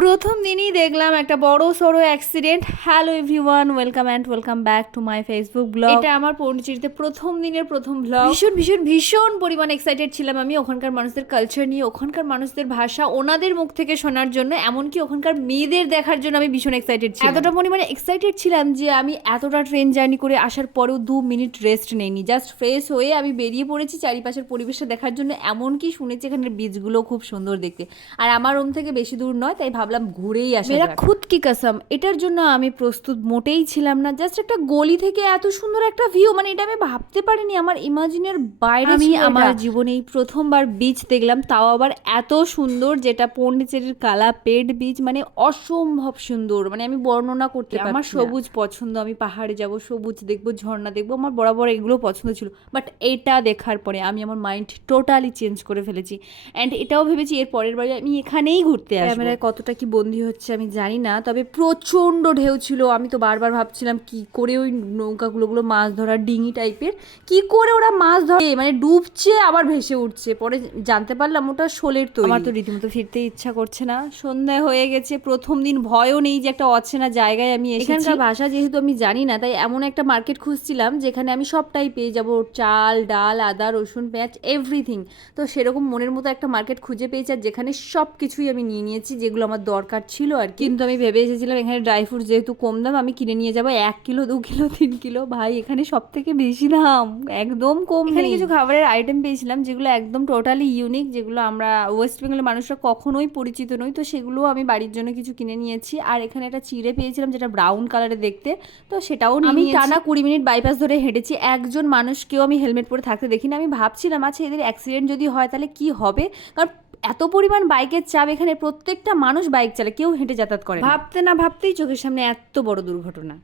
প্রথম দিনই দেখলাম একটা বড় সড়ো accident. Hello everyone, welcome back to my Facebook blog. এটা আমার পন্ডিচেরিতে প্রথম দিনের প্রথম ব্লগ। ভীষণ ভীষণ ভীষণ পরিমাণ এক্সাইটেড ছিলাম আমি ওখানকার মানুষদের কালচার নিয়ে, ওখানকার মানুষদের ভাষা ওনাদের মুখ থেকে শোনার জন্য, এমনকি ওখানকার মেয়েদের দেখার জন্য আমি ভীষণ এক্সাইটেড ছিলাম। এতটা পরিমাণে এক্সাইটেড ছিলাম যে আমি এতটা ট্রেন জার্নি করে আসার পরেও 2 মিনিট রেস্ট নেইনি। জাস্ট ফ্রেশ হয়ে আমি বেরিয়ে পড়েছি চারিপাশের পরিবেশটা দেখার জন্য। এমনকি শুনেছি এখানের বীজগুলো খুব সুন্দর দেখতে, আর আমার রুম থেকে বেশি দূর নয়, তাই ভাবলাম ঘুরেই আসা যাক। খুদ কি কসম, এটার জন্য আমি প্রস্তুত মোটেই ছিলাম না। জাস্ট একটা গলি থেকে এত সুন্দর একটা ভিউ, মানে এটা আমি ভাবতে পারিনি, আমার ইমাজিনের বাইরে। আমি আমার জীবনেই প্রথমবার বিচ দেখলাম, তাও আবার এত সুন্দর, যেটা পন্ডিচেরির কালাপেড বিচ, মানে অসম্ভব সুন্দর, মানে আমি বর্ণনা করতে পারি। আমার সবুজ পছন্দ, আমি পাহাড়ে যাব, সবুজ দেখবো, ঝর্ণা দেখবো, আমার বরাবর এগুলো পছন্দ ছিল। বাট এটা দেখার পরে আমি আমার মাইন্ড টোটালি চেঞ্জ করে ফেলেছি। অ্যান্ড এটাও ভেবেছি এর পরের বারে আমি এখানেই ঘুরতে আসবো। ক্যামেরায় কতটা কি বন্দি হচ্ছে আমি জানি না, তবে প্রচণ্ড ঢেউ ছিল। আমি তো বারবার ভাবছিলাম কি করে ওই নৌকাগুলো মাছ ধরার ডিঙি টাইপের, কি করে ওরা মাছ ধরে, মানে ডুবছে আবার ভেসে উঠছে। পরে জানতে পারলাম ওটা শোলের তৈরি। আমার তো রীতিমতো ফিরতে ইচ্ছা করছে না, সন্ধ্যা হয়ে গেছে। প্রথম দিন ভয়ও নেই যে একটা অচেনা জায়গায় আমি এসেছি। এখানকার ভাষা যেহেতু আমি জানি না, তাই এমন একটা মার্কেট খুঁজছিলাম যেখানে আমি সবটাই পেয়ে যাবো, চাল ডাল আদা রসুন পেঁয়াজ এভরিথিং। তো সেরকম মনের মতো একটা মার্কেট খুঁজে পেয়েছি, আর যেখানে সব কিছুই আমি নিয়ে নিয়েছি যেগুলো আমার দরকার ছিল আর। কিন্তু আমি ভেবে এসেছিলাম এখানে ড্রাই ফ্রুট যেহেতু কম দাম, আমি কিনে নিয়ে যাবো 1 কিলো 2 কিলো 3 কিলো। ভাই এখানে সব থেকে বেশি দাম, একদম কম। এখানে কিছু খাবারের আইটেম পেয়েছিলাম যেগুলো একদম টোটালি ইউনিক, যেগুলো আমরা ওয়েস্ট বেঙ্গলের মানুষরা কখনোই পরিচিত নই। তো সেগুলো আমি বাড়ির জন্য কিছু কিনে নিয়েছি। আর এখানে একটা চিড়ে পেয়েছিলাম যেটা ব্রাউন কালারে দেখতে, তো সেটাও আমি টানা 20 মিনিট বাইপাস ধরে হেঁটেছি। একজন মানুষকেও আমি হেলমেট পরে থাকতে দেখিনি। আমি ভাবছিলাম আচ্ছা এদের অ্যাক্সিডেন্ট যদি হয় তাহলে কি হবে, কারণ এত পরিমাণ বাইকের চাপ, এখানে প্রত্যেকটা মানুষ বাইক চালায়, কেউ হেঁটে যাতায়াত করে। ভাবতে না ভাবতেই চোখের সামনে এত বড় দুর্ঘটনা।